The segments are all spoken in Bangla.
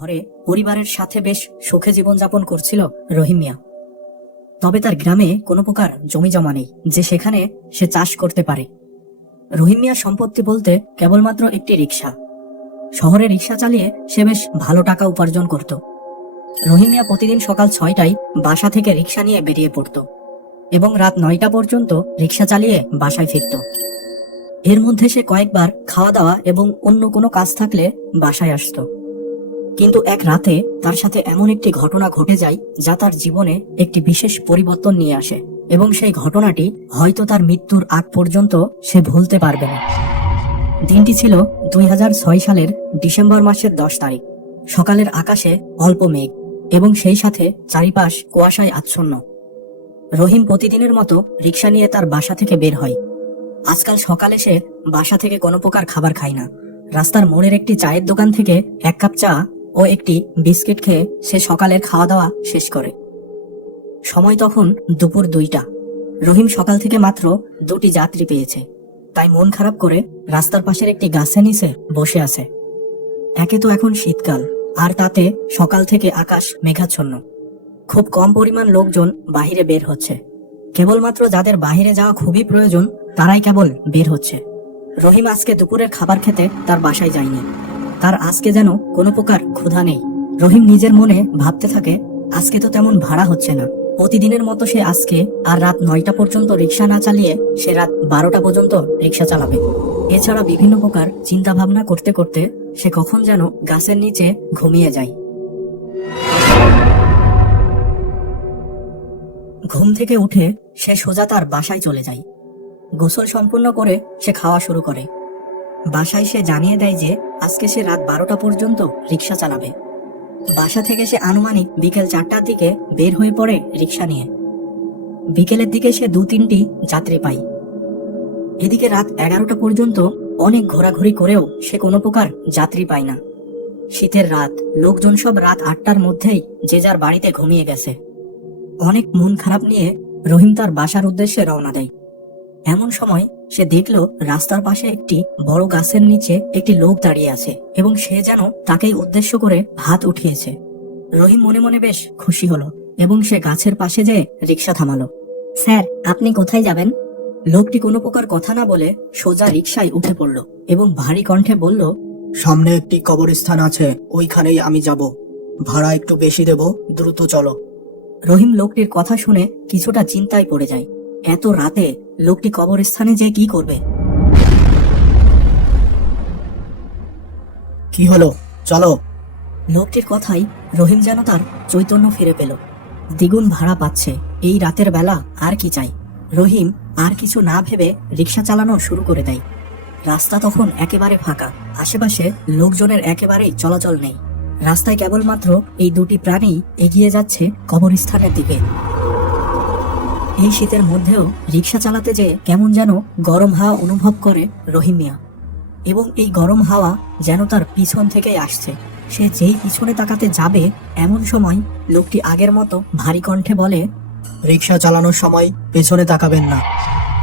ঘরে পরিবারের সাথে বেশ সুখে জীবনযাপন করছিল রহিম মিয়া। তবে তার গ্রামে কোনো প্রকার জমি জমা নেই, যে সেখানে সে চাষ করতে পারে। রহিম সম্পত্তি বলতে কেবলমাত্র একটি রিক্সা শহরে রিক্সা চালিয়ে সে বেশ ভালো টাকা উপার্জন করত। রহিম প্রতিদিন সকাল ছয়টায় বাসা থেকে রিক্সা নিয়ে বেরিয়ে পড়ত এবং রাত নয়টা পর্যন্ত রিক্সা চালিয়ে বাসায় ফিরত। এর মধ্যে সে কয়েকবার খাওয়া দাওয়া এবং অন্য কোনো কাজ থাকলে বাসায় আসতো। কিন্তু এক রাতে তার সাথে এমন একটি ঘটনা ঘটে যায় যা তার জীবনে একটি বিশেষ পরিবর্তন নিয়ে আসে এবং সেই ঘটনাটি হয়তো তার মৃত্যুর আগ পর্যন্ত সে ভুলতে পারবে না। দিনটি ছিল দুই হাজার ছয় সালের ডিসেম্বর মাসের দশ তারিখ। সকালের আকাশে অল্প মেঘ এবং সেই সাথে চারিপাশ কুয়াশায় আচ্ছন্ন। রহিম প্রতিদিনের মতো রিক্সা নিয়ে তার বাসা থেকে বের হয়। আজকাল সকালে সে বাসা থেকে কোনো প্রকার খাবার খায় না। রাস্তার মোড়ের একটি চায়ের দোকান থেকে এক কাপ চা ও একটি বিস্কিট খেয়ে সে সকালের খাওয়া দাওয়া শেষ করে। সময় তখন দুপুর দুইটা। রহিম সকাল থেকে মাত্র দুটি যাত্রী পেয়েছে। তাই মন খারাপ করে রাস্তার পাশের একটি গাছের নিচে বসে আছে। একে তো এখন শীতকাল, আর তাতে সকাল থেকে আকাশ মেঘাচ্ছন্ন। খুব কম পরিমাণ লোকজন বাহিরে বের হচ্ছে। কেবলমাত্র যাদের বাহিরে যাওয়া খুবই প্রয়োজন, তারাই কেবল বের হচ্ছে। রহিম আজকে দুপুরের খাবার খেতে তার বাসায় যায়নি। তার আজকে যেন কোনো প্রকার ক্ষুধা নেই। রহিম নিজের মনে ভাবতে থাকে, আজকে তো তেমন ভাড়া হচ্ছে না। প্রতিদিনের মতো সে আজকে আর রাত নয়টা পর্যন্ত রিক্সা না চালিয়ে সে রাত বারোটা পর্যন্ত রিক্সা চালাবে। এছাড়া বিভিন্ন প্রকার চিন্তা ভাবনা করতে করতে সে কখন যেন গাছের নিচে ঘুমিয়ে যায়। ঘুম থেকে উঠে সে সোজা তার বাসায় চলে যায়। গোসল সম্পূর্ণ করে সে খাওয়া শুরু করে। বাসায় সে জানিয়ে দেয় যে, আজকে সে রাত বারোটা পর্যন্ত রিক্সা চালাবে। বাসা থেকে সে আনুমানিক বিকেল চারটার দিকে বের হয়ে পড়ে রিক্সা নিয়ে। বিকেলের দিকে সে দু তিনটি যাত্রী পায়। এদিকে রাত এগারোটা পর্যন্ত অনেক ঘোরাঘুরি করেও সে কোনো প্রকার যাত্রী পায় না। শীতের রাত, লোকজন সব রাত আটটার মধ্যেই যে যার বাড়িতে ঘুমিয়ে গেছে। অনেক মন খারাপ নিয়ে রহিম তার বাসার উদ্দেশ্যে রওনা দেয়। এমন সময় সে দেখল রাস্তার পাশে একটি বড় গাছের নিচে একটি লোক দাঁড়িয়ে আছে এবং সে যেন তাকেই উদ্দেশ্য করে হাত উঠিয়েছে। রহিম মনে মনে বেশ খুশি হলো এবং সে গাছের পাশে যেয়ে রিক্সা থামালো। স্যার আপনি কোথায় যাবেন? লোকটি কোনো প্রকার কথা না বলে সোজা রিক্সায় উঠে পড়ল এবং ভারী কণ্ঠে বলল সামনে একটি কবরস্থান আছে ওইখানেই আমি যাব। ভাড়া একটু বেশি দেব দ্রুত চলো। রহিম লোকটির কথা শুনে কিছুটা চিন্তায় পড়ে যায়। এত রাতে লোকটি কবরস্থানে যে কি করবে? কি হলো? চলো। লোকটির কথাই রহিম যেন তার চৈতন্য ফিরে পেল। দ্বিগুণ ভাড়া পাচ্ছে। এই রাতের বেলা আর কি চাই? রহিম আর কিছু না ভেবে রিক্সা চালানো শুরু করে দেয়। রাস্তা তখন একেবারে ফাঁকা। আশেপাশে লোকজনের একেবারেই চলাচল নেই। রাস্তায় কেবলমাত্র এই দুটি প্রাণী এগিয়ে যাচ্ছে কবরস্থানের দিকে। এই শীতের মধ্যেও রিক্সা চালাতে যেয়ে কেমন যেন গরম হাওয়া অনুভব করে রহিম মিয়া। এবং এই গরম হাওয়া যেন তার পিছন থেকেই আসছে। সে যেই পিছনে তাকাতে যাবে এমন সময় লোকটি আগের মতো ভারী কণ্ঠে বলে রিক্সা চালানোর সময় পেছনে তাকাবেন না।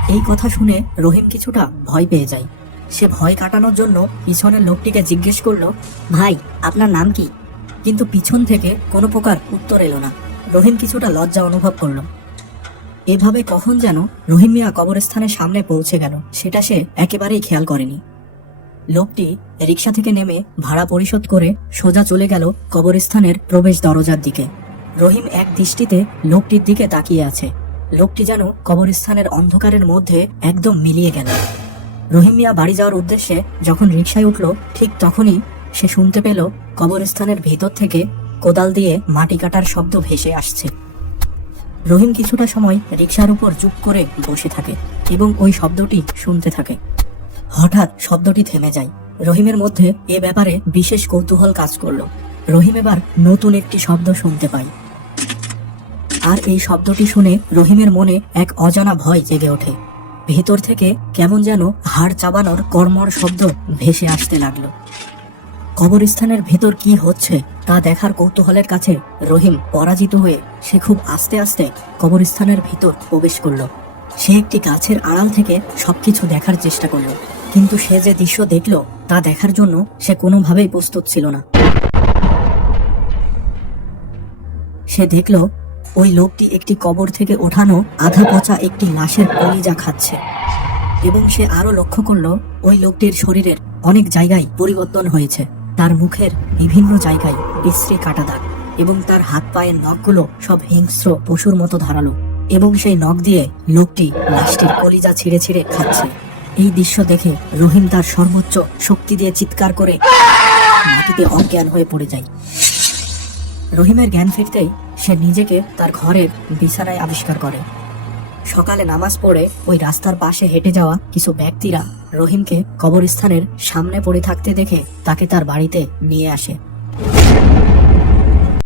এই কথা শুনে রহিম কিছুটা ভয় পেয়ে যায়। সে ভয় কাটানোর জন্য পিছনের লোকটিকে জিজ্ঞেস করল, ভাই, আপনার নাম কি? কিন্তু পিছন থেকে কোনো প্রকার উত্তর এলো না। রহিম কিছুটা লজ্জা অনুভব করল। এভাবে কখন যেন রহিম মিয়া কবরস্থানের সামনে পৌঁছে গেল, সেটা সে একেবারেই খেয়াল করেনি। লোকটি রিক্সা থেকে নেমে ভাড়া পরিশোধ করে সোজা চলে গেল কবরস্থানের প্রবেশ দরজার দিকে। রহিম এক দৃষ্টিতে লোকটির দিকে তাকিয়ে আছে। লোকটি যেন কবরস্থানের অন্ধকারের মধ্যে একদম মিলিয়ে গেল। রহিম মিয়া বাড়ি যাওয়ার উদ্দেশ্যে যখন রিক্সায় উঠল, ঠিক তখনই সে শুনতে পেল কবরস্থানের ভেতর থেকে কোদাল দিয়ে মাটি কাটার শব্দ ভেসে আসছে। রহিম কিছুটা সময় রিক্সার উপর চুপ করে বসে থাকে এবং ওই শব্দটি শুনতে থাকে। হঠাৎ শব্দটি থেমে যায়। রহিমের মধ্যে এ ব্যাপারে বিশেষ কৌতূহল কাজ করল। রহিম এবার নতুন একটি শব্দ শুনতে পায়। আর এই শব্দটি শুনে রহিমের মনে এক অজানা ভয় জেগে ওঠে। ভেতর থেকে কেমন যেন হাড় চাবানোর কর্মর শব্দ ভেসে আসতে লাগল। কবরস্থানের ভেতর কি হচ্ছে তা দেখার কৌতূহলের কাছে রহিম পরাজিত হয়ে সে খুব আস্তে আস্তে কবরস্থানের ভিতর প্রবেশ করল। সে একটি গাছের আড়াল থেকে সবকিছু দেখার চেষ্টা করল, কিন্তু সে যে দৃশ্য দেখল তা দেখার জন্য সে কোনোভাবেই প্রস্তুত ছিল না। সে দেখল, ওই লোকটি একটি কবর থেকে ওঠানো আধা পচা একটি লাশের কলিজা খাচ্ছে এবং সে আরও লক্ষ্য করল, ওই লোকটির শরীরের অনেক জায়গায় পরিবর্তন হয়েছে। তার মুখের বিভিন্ন জায়গায় বিশ্রী কাটা দাগ এবং তার হাত পায়ের নখগুলো সব হিংস্র পশুর মতো ধারালো এবং সেই নখ দিয়ে লোকটি লাশটির কলিজা ছিঁড়ে ছিঁড়ে খাচ্ছে। এই দৃশ্য দেখে রহিম তার সর্বোচ্চ শক্তি দিয়ে চিৎকার করে মাটিতে অজ্ঞান হয়ে পড়ে যায়। রহিমের জ্ঞান ফিরতেই সে নিজেকে তার ঘরের বিছানায় আবিষ্কার করে। সকালে নামাজ পড়ে ওই রাস্তার পাশে হেঁটে যাওয়া কিছু ব্যক্তিরা রহিমকে কবরস্থানের সামনে পড়ে থাকতে দেখে তাকে তার বাড়িতে নিয়ে আসে।